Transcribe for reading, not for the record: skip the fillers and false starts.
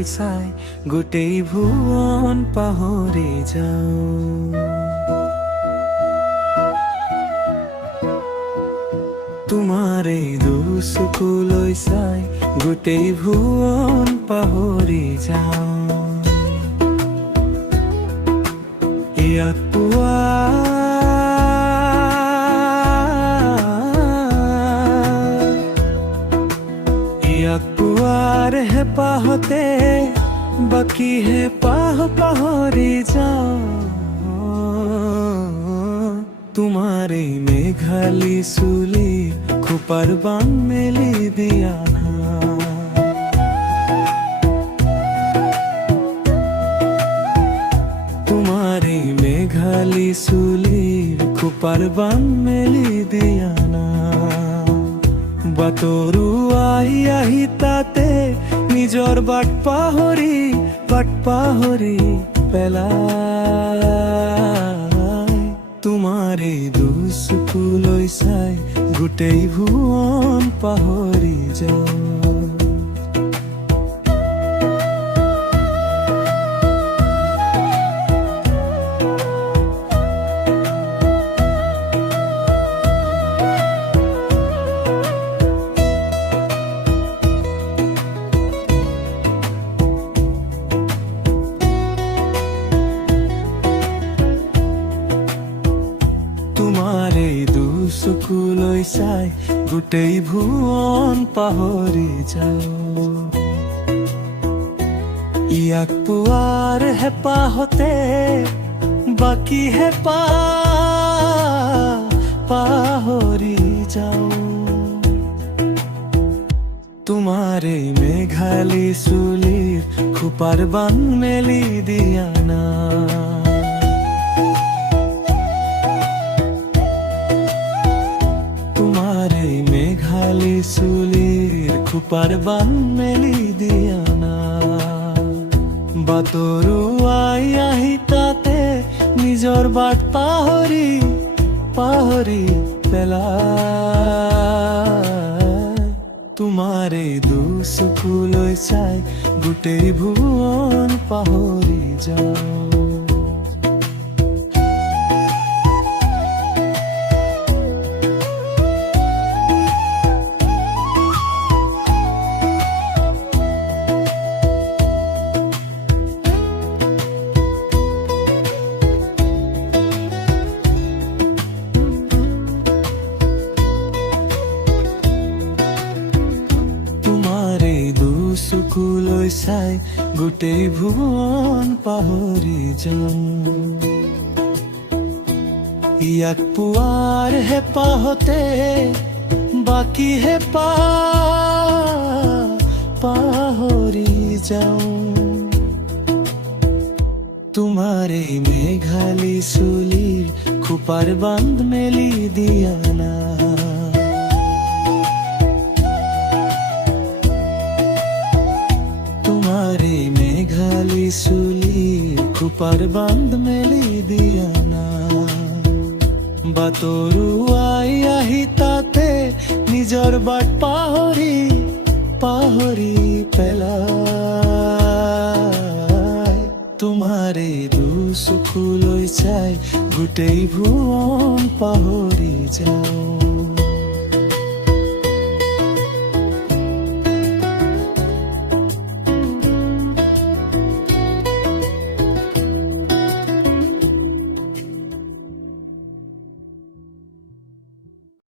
চকুলৈ চাই গোটেই ভুৱন পাহৰি যাওঁ। তোমাৰ এই দুচকুলৈ চাই গোটেই ভুৱন পাহৰি যাওঁ। ইয়াক পোৱা পোৱাৰ হেঁপাহতে বাকী হেঁপাহ পাহৰি যাওঁ। তোমাৰ এই মেঘালী চুলি খোপাৰ বান মেলি দিয়া না। তোমাৰ এই মেঘালী চুলিৰ খোপাৰ বান মেলি দিয়া না। বাটৰু আহি তাতে নিজৰ বাট পাহৰি পেলাই। তোমাৰ এই দুচকুলৈ চাই গোটেই ভুৱন পাহৰি যাওঁ। তোমাৰ এই দুচকুলৈ চাই গোটেই ভুৱন পাহৰি যাওঁ। ইয়াক পোৱাৰ হেঁপাহতে বাকী হেঁপাহ পাহৰি যাওঁ। তোমাৰ এই মেঘালী চুলিৰ খোপাৰ বান মেলি দিয়া না। মেঘালী চুলিৰ খোপাৰ বান মেলি দিয়া না। বাটৰু আহি তাতে নিজৰ বাট পাহৰি পেলাই। তোমাৰ এই দুচকুলৈ চাই গোটেই ভুৱন পাহৰি যাওঁ। চকুলৈ চাই গোটেই ভুৱন পাহৰি যাওঁ। ইয়াক পোৱাৰ হেঁপাহতে বাকী হেঁপাহ পাহৰি যাওঁ। তোমাৰ এই মেঘালী চুলিৰ খোপাৰ বান্ধ মেলি দিয়া না। মেঘালী চুলিৰ খোপাৰ বান্ধ মেলি দিয়া না। বাটৰু আহি তাতে নিজৰ বাট পাহৰি পেলাই। তোমাৰ এই দুচকুলৈ চাই গোটেই ভুৱন পাহৰি যাওঁ।